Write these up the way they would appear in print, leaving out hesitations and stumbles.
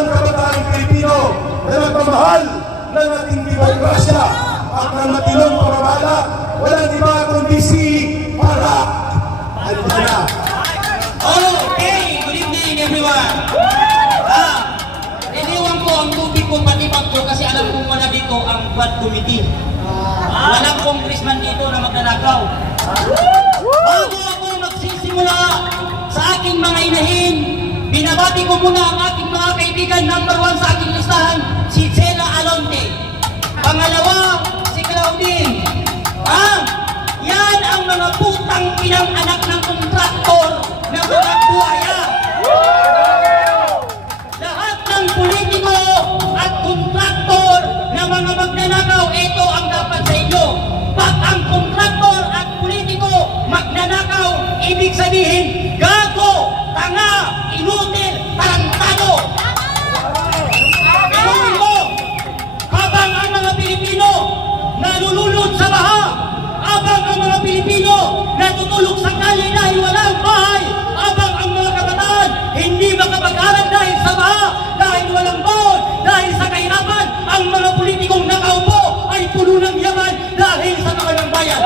ng kabataang Pilipino na nagmamahal ng ating demokrasya at ng matinong pamamala. Walang iba kundi si Barak Albana. Okay, good evening everyone. Iniwan ko ang tubig ko patibag ko kasi alam kong wala dito ang Quad Committee. Walang congressman dito na magnanakaw. Bago ako magsisimula sa aking mga inahin, binabati ko muna ang aking mga kaibigan. Number 1 sa aking listahan, si Jela Alonte. Pangalawa, si Claudine. Yan ang mga putang inang anak ng kontraktor na mga buhaya. Lahat ng politiko at kontraktor na mga magnanakaw, ito ang dapat sa inyo. Pag ang kontraktor at politiko magnanakaw, ibig sabihin, gago, tanga, inutil, tarantado. Pero mo, habang ang mga Pilipino nalulunod sa baha, habang ang mga Pilipino natutulog sa kalye dahil walang bahay, habang ang mga kabataan hindi makapag-aral dahil sa baha, dahil walang baon, dahil sa kahirapan, ang mga politikong nakaupo ay puno ng yaman dahil sa mga ng bayan.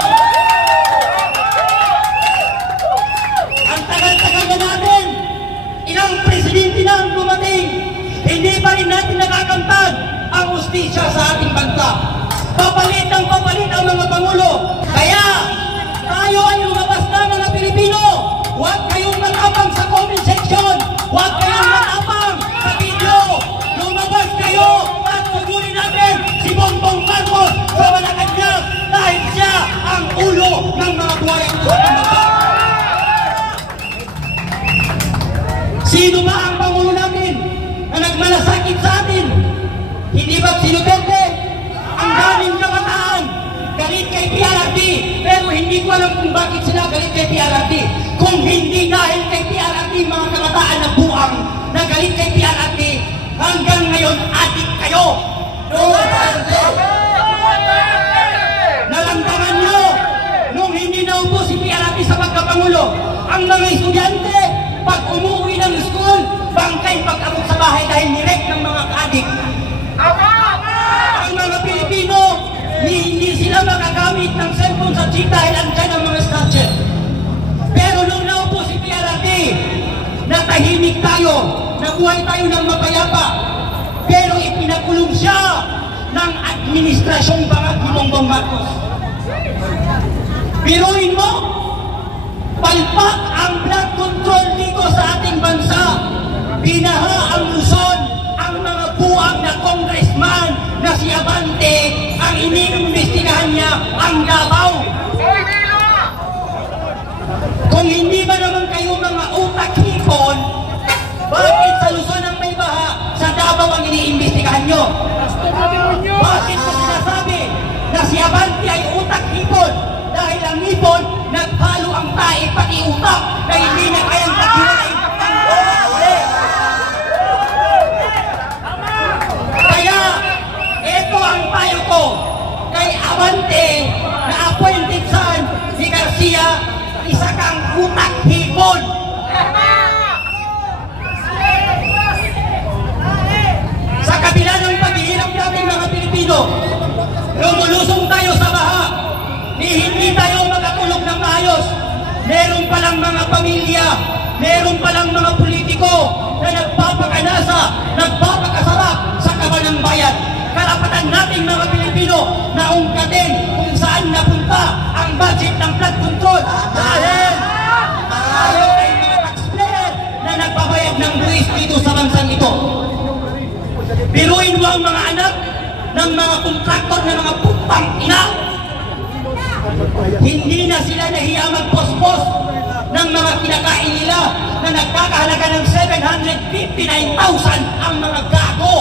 Ang tagal-tagal na natin, ilang presidente na ang dumating, hindi pa rin natin nakakamtan ang ustisya sa ating bansa. Papalit ang mga pangulo. Kaya tayo ay lumabas na mga Pilipino. Huwag kayong matapang sa comment section. Huwag kayong matapang sa video. Lumabas kayo at tugunin natin si Bongbong Marcos sa Malacanang dahil siya ang ulo ng mga buhayang sa bansa. Sino ba ang pangulo natin na nagmalasakit sa atin? Hindi ba si Duterte? Ang daming kabataan galit kay PRRD, pero hindi ko alam kung bakit sila galit kay PRRD. Kung hindi dahil kay PRRD, mga kabataan na buang na galit kay PRRD, hanggang ngayon adik kayo. Nalantangan nyo nung hindi naupo si PRRD sa pagkapangulo. Ang mga estudyante, pag umuwi ng school, bangkay pag-abot sa bahay dahil nirek ng mga kaadik. Ang mga Pilipino, hindi sila makagamit ng cellphone sa chip dahil andyan ang mga snatcher. Pero nung naupo si PRRD, natahimik tayo, nabuhay tayo ng mapayapa. Pero ipinakulong siya ng administrasyong Pangat ni Bongbong Marcos. Biruin mo, palpak ang blood control dito sa ating bansa. Binaha ang Luzon, ang mga buwag na congressman na si Abante, ang iniimbestigahan niya ang Davao. Kung hindi ba naman kayo mga utak-hipon, bakit sa Luzon ang may baha, sa Davao ang iniimbestigahan nyo? Bakit ko sinasabi na si Abante ay utak-hipon? Dahil ang hipon, naghalo ang tae pati utak na hindi na kayang paghiwalayin ang buhay. Kaya, ito ang payo ko kay Abante na appointed son ni Garcia, isa kang utak-hipon. Sa kabila ng paghihirap natin mga Pilipino, lumulusong tayo sa baha, hindi tayo makatulog ng maayos. Meron palang mga pamilya, meron palang mga politiko na nagpapakanasa, nagpapakasarap sa kaban ng bayan. Karapatan natin mga Pilipino na ungkatin kung saan napunta ang budget ng flood control. Dahil tayo ay mga taxpayer na nagbabayad ng buwis dito sa bansang ito. Biruin mo ang mga anak ng mga kontraktor na mga putang ina. Hindi na sila nahiya mag-pospos ng mga kinakain nila na nagkakahalaga ng 759,000 ang mga gago.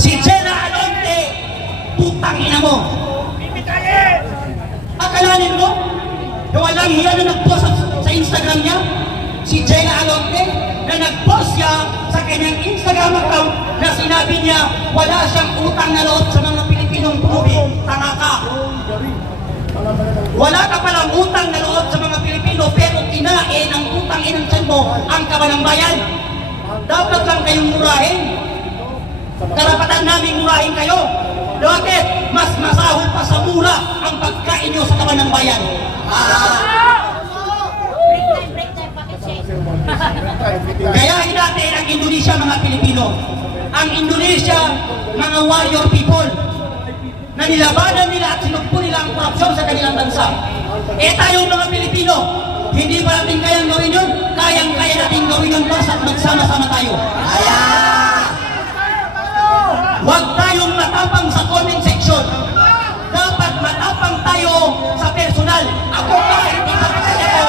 Si Jela Alonte, putang ina mo. Akalanin mo na walang hiya na nag-post sa Instagram niya? Si Jela Alonte na nag-post siya sa kanyang Instagram account na sinabi niya wala siyang utang na loob sa mga Pilipinong pubi. Tanga ka. Wala ka palang utang na loob sa mga Pilipino pero kinain ang utang inang tiyan mo ang kaban ng bayan. Dapat lang kayong murahin. Karapatan namin murahin kayo. Bakit? Mas masahol pa sa mura ang pagkain nyo sa kaban ng bayan. Gayahin natin ang Indonesia, mga Pilipino. Ang Indonesia, mga warrior people na nilabanan nila at sinugpo nila ang korupsyon sa kanilang bansa. Tayong mga Pilipino, hindi ba natin kayang gawin yun? Kayang-kaya natin gawin yun basta't magsama-sama tayo. Huwag tayong matapang sa comment section. Dapat matapang tayo sa personal. Ako kahit isakasaya ko,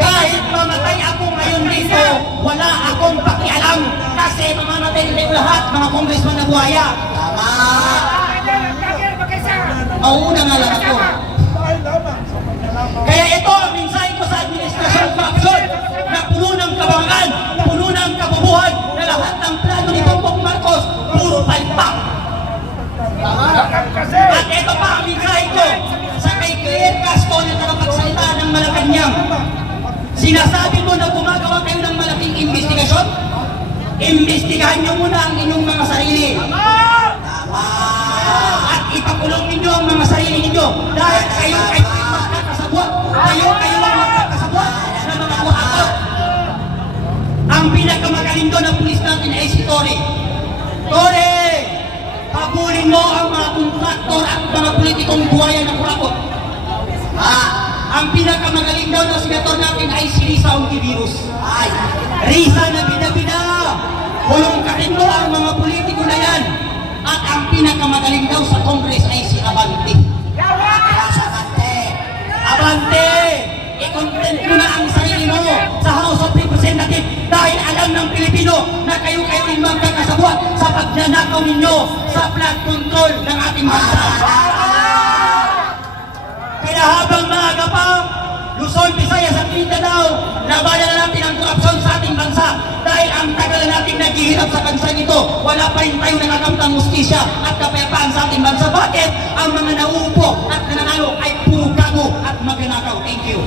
kahit mamatay ako ngayon dito, wala akong pakialam kasi mamamatay nila lahat mga congressman na buhaya. Mauuna nga lang ako. Kaya ito ang mensahe ko sa administrasyon korupsyon na puno ng kabangan, puno ng kabubuhan na lahat ng plano ni Bongbong Marcos puro palpak. At ito pa ang mensahe ko sa kay Claire Castro na nakapagsalita ng Malacanang. Sinasabi mo na gumagawa kayo ng malaking investigasyon? Imbestigahan nyo muna ang inyong mga sarili. At ipakulong ninyo ang mga sarili ninyo dahil kayo ay magkakasabwat. Kayo ang magkakasabwat na mga buhatot. Ang pinakamagaling doon ng pulis natin ay si Tore. Tore! Pabulin mo ang mga kontraktor at mga politikong buhaya ng kurakot. Ang pinakamagaling daw na senator natin ay si Risa Ontiveros. Risa na bida-bida! Kulong katin mo ang mga politiko na yan. At ang pinakamagaling daw sa Congress ay si Abante. Abante! I-content mo na ang sarili mo sa House of Representatives dahil alam ng Pilipino na kayo rin magkakasabwat sa pagnanakaw ninyo sa flood control ng ating bansa. Kaya habang maaga pa, Luzon, Visayas at Mindanao, labanan na natin ang korupsyon sa ating bansa dahil ang tagal na natin naghihirap sa bansang ito, wala pa rin tayong nakakamtang mustisya at kapayapaan sa ating bansa. Bakit? Ang mga nauupo at nananalo ay puro gago at magnanakaw. Thank you.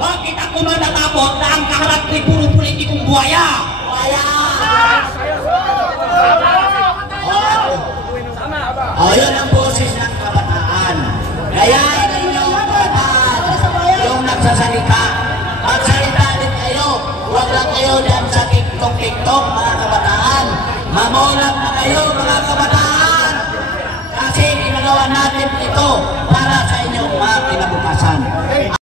Bakit ako matatakot na ang kaharap ko'y puro politikong buhaya? Yun ang boses ng kabataan. Kaya ninyo kabataan, yung nagsasalita, magsalita din kayo. Huwag lang kayo dyan sa TikTok, mga kabataan. Mamulat na kayo, mga kabataan. Kasi ginagawa natin ito para sa inyong mga kinabukasan.